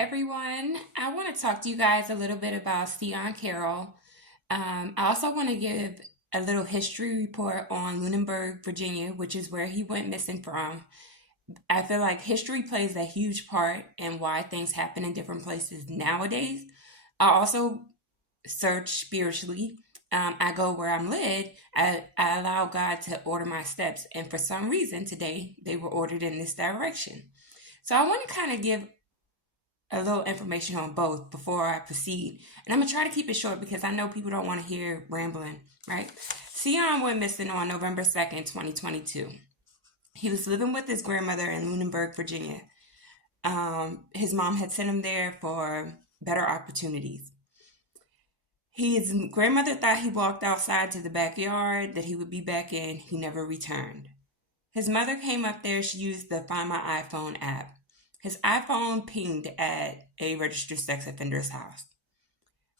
everyone. I want to talk to you guys a little bit about Cion Carroll. I also want to give a little history report on Lunenburg, Virginia, which is where he went missing from. I feel like history plays a huge part in why things happen in different places nowadays. I also search spiritually. I go where I'm led. I allow God to order my steps. And for some reason today, they were ordered in this direction. So I want to kind of give a little information on both before I proceed. And I'm going to try to keep it short because I know people don't want to hear rambling, right? Cion went missing on November 2nd, 2022. He was living with his grandmother in Lunenburg, Virginia. His mom had sent him there for better opportunities. His grandmother thought he walked outside to the backyard, that he would be back in. He never returned. His mother came up there. She used the Find My iPhone app. His iPhone pinged at a registered sex offender's house.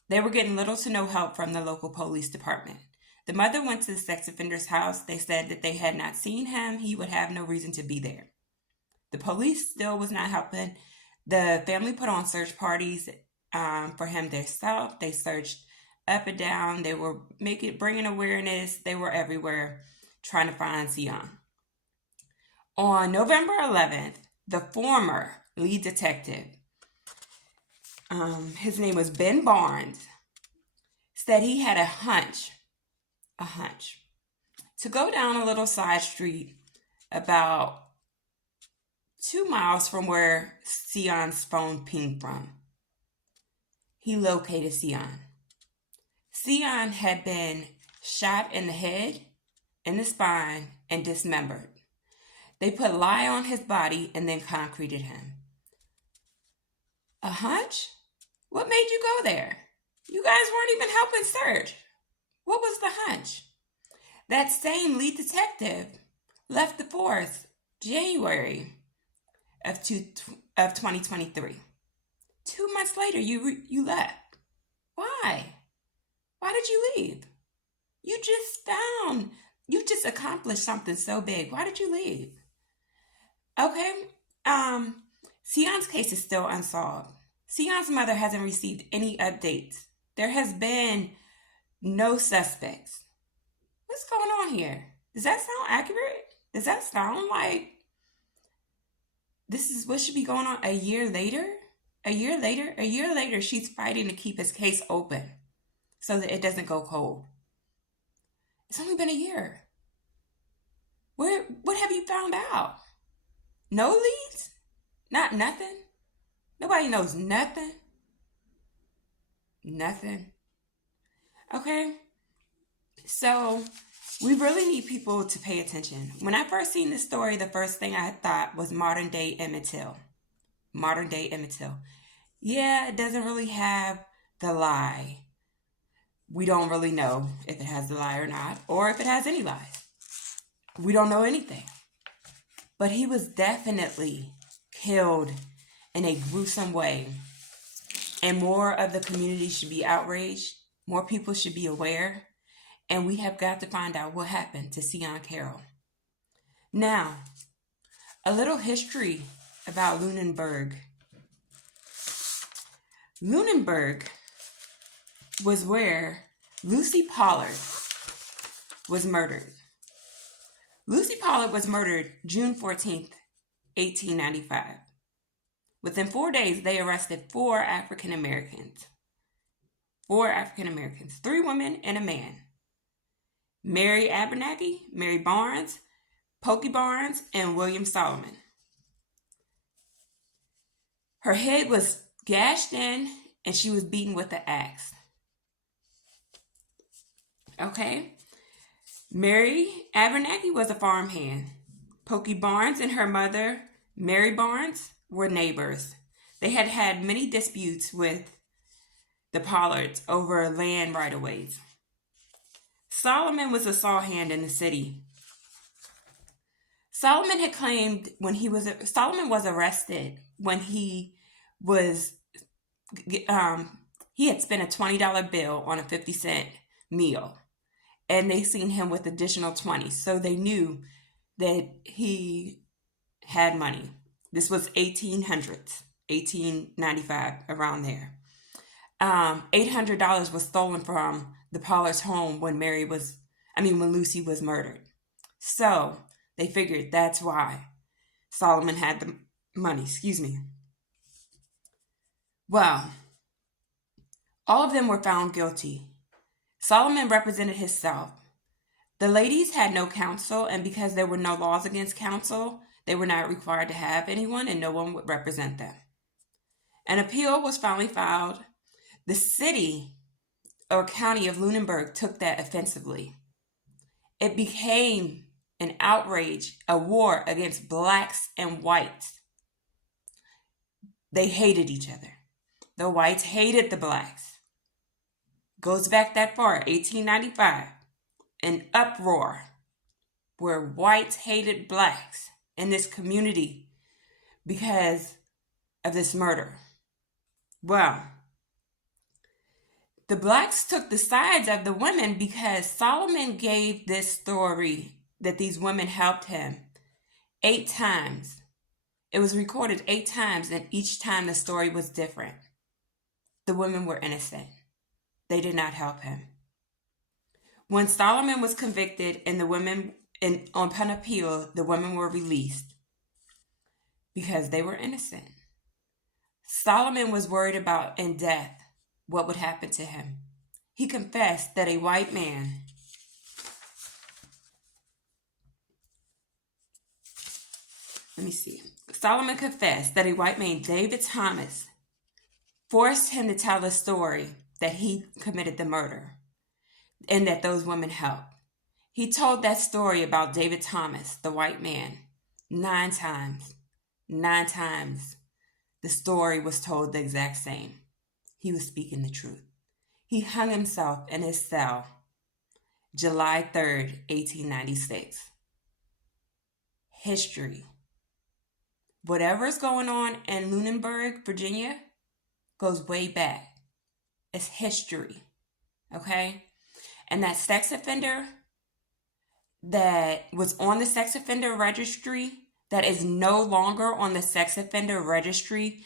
They were getting little to no help from the local police department. The mother went to the sex offender's house. They said that they had not seen him. He would have no reason to be there. The police still was not helping. The family put on search parties for him themselves. They searched up and down. They were bringing awareness. They were everywhere trying to find Cion. On November 11th, the former lead detective, his name was Ben Barnes, said he had a hunch to go down a little side street about 2 miles from where Cion's phone pinged from. He located Cion. Cion had been shot in the head, in the spine, and dismembered. They put lye on his body and then concreted him. A hunch? What made you go there? You guys weren't even helping search. What was the hunch? That same lead detective left the force January of 2023. 2 months later, you left. Why? Why did you leave? You just accomplished something so big. Why did you leave? Okay, Cion's case is still unsolved. Cion's mother hasn't received any updates. There has been no suspects. What's going on here? Does that sound accurate? Does that sound like this is what should be going on a year later? A year later, she's fighting to keep his case open so that it doesn't go cold. It's only been a year. What have you found out? No leads? Nothing? Nobody knows nothing? Nothing? Okay. So we really need people to pay attention. When I first seen this story, the first thing I thought was modern day Emmitt Till. Modern day Emmitt Till. Yeah, it doesn't really have the lie. We don't really know if it has the lie or not, or if it has any lies. We don't know anything. But he was definitely killed in a gruesome way. And more of the community should be outraged. More people should be aware. And we have got to find out what happened to Cion Carroll. Now, a little history about Lunenburg. Lunenburg was where Lucy Pollard was murdered. Lucy Pollard was murdered June 14th, 1895. Within 4 days, they arrested four African Americans, 3 women and a man. Mary Abernathy, Mary Barnes, Pokey Barnes, and William Solomon. Her head was gashed in and she was beaten with an axe. Okay? Mary Abernathy was a farmhand. Pokey Barnes and her mother, Mary Barnes, were neighbors. They had had many disputes with the Pollards over land right-of-ways. Solomon was a saw hand in the city. Solomon had claimed Solomon was arrested when he had spent a $20 bill on a 50-cent meal. And they seen him with additional 20. So they knew that he had money. This was 1800s. 1895, around there. $800 was stolen from the Pollard's home when when Lucy was murdered. So they figured that's why Solomon had the money. Well, all of them were found guilty. Solomon represented himself. The ladies had no counsel, and because there were no laws against counsel, they were not required to have anyone, and no one would represent them. An appeal was finally filed. The city or county of Lunenburg took that offensively. It became an outrage, a war against blacks and whites. They hated each other. The whites hated the blacks. Goes back that far, 1895. An uproar where whites hated blacks in this community because of this murder. Well, the blacks took the sides of the women because Solomon gave this story that these women helped him 8 times. It was recorded 8 times, and each time the story was different. The women were innocent. They did not help him. When Solomon was convicted and on appeal, the women were released because they were innocent. Solomon was worried about in death what would happen to him. He confessed that a white man Solomon confessed that a white man, David Thomas, forced him to tell the story that he committed the murder and that those women helped. He told that story about David Thomas, the white man, 9 times. 9 times the story was told the exact same. He was speaking the truth. He hung himself in his cell July 3rd, 1896. History. Whatever's going on in Lunenburg, Virginia, goes way back. It's history, okay? And that sex offender that was on the sex offender registry, that is no longer on the sex offender registry,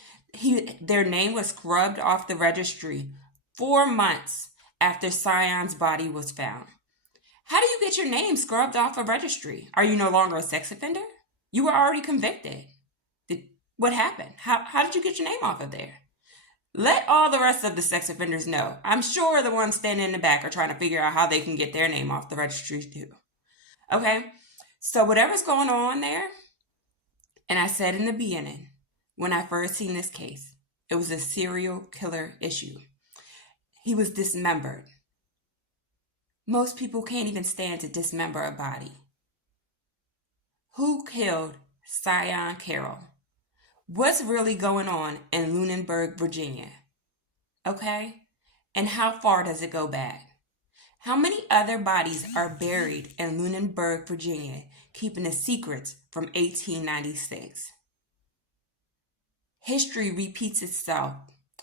their name was scrubbed off the registry 4 months after Cion's body was found. How do you get your name scrubbed off a registry? Are you no longer a sex offender? You were already convicted. What happened? How did you get your name off of there? Let all the rest of the sex offenders know. I'm sure the ones standing in the back are trying to figure out how they can get their name off the registry too. Okay? So whatever's going on there, and I said in the beginning, when I first seen this case, it was a serial killer issue. He was dismembered. Most people can't even stand to dismember a body. Who killed Cion Carroll? What's really going on in Lunenburg, Virginia? Okay? And how far does it go back? How many other bodies are buried in Lunenburg, Virginia, keeping the secrets from 1896? History repeats itself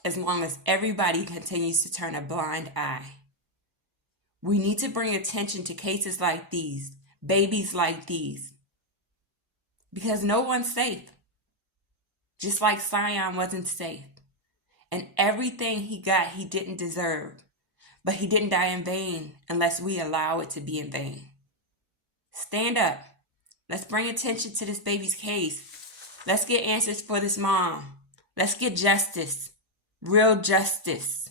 as long as everybody continues to turn a blind eye. We need to bring attention to cases like these, babies like these, because no one's safe. Just like Cion wasn't safe. And everything he got, he didn't deserve. But he didn't die in vain unless we allow it to be in vain. Stand up. Let's bring attention to this baby's case. Let's get answers for this mom. Let's get justice. Real justice.